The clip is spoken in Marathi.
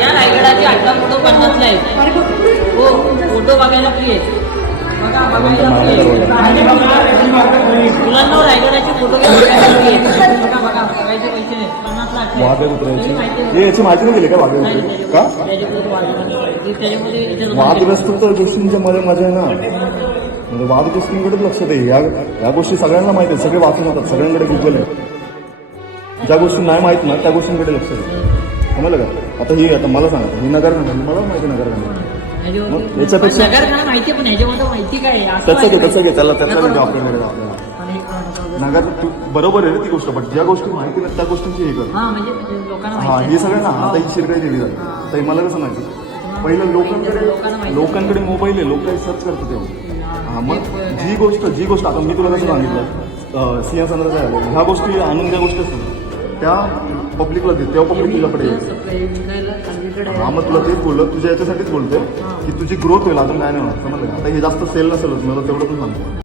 या रायगडाचे 1850 आहे. हो, फोटो बघायला फ्री आहे. मुलांना रायगडाचे फोटो बघायला फ्री आहे. बघा बघायचे पैसे नाही. 50 लाख याची माहिती नाही दिली का का वादग्रस्त गोष्टींच्या मध्ये मजा आहे ना. म्हणजे वादग्रस्तींकडेच लक्ष दे. या गोष्टी सगळ्यांना माहिती आहे, सगळे वाचून होतात, सगळ्यांकडे गुगल आहे. ज्या गोष्टी नाही माहित ना त्या गोष्टींकडे लक्ष दे. समजलं का? आता मला सांगा, ही नगर मला माहिती नगर मग याच्यापेक्षा माहिती पण माहिती काय तसं घे त्याला आपल्याकडे नगर बरोबर आहे रे ती गोष्ट. पण ज्या गोष्टी माहिती नाही त्या गोष्टींची हे कर. हे सगळं ना. आता ही शिरकाई देवी झाली तर मला कसं माहिती. पहिलं लोकांकडे मोबाईल आहे, लोक सर्च करतात तेव्हा. मग जी गोष्ट आता मी तुला कसं सांगितलं सिंहासनाचं झालं, ह्या गोष्टी आणून ज्या गोष्टी असतात त्या पब्लिकला देत, तेव्हा पब्लिक तुझ्याकडे येते. मग तुला तेच बोललं, तुझ्या याच्यासाठीच बोलतोय की तुझी ग्रोथ होईल, अजून काय नाही होणार. समजलं. आता हे जास्त सेल नसेल मला तेवढं पण सांगतो.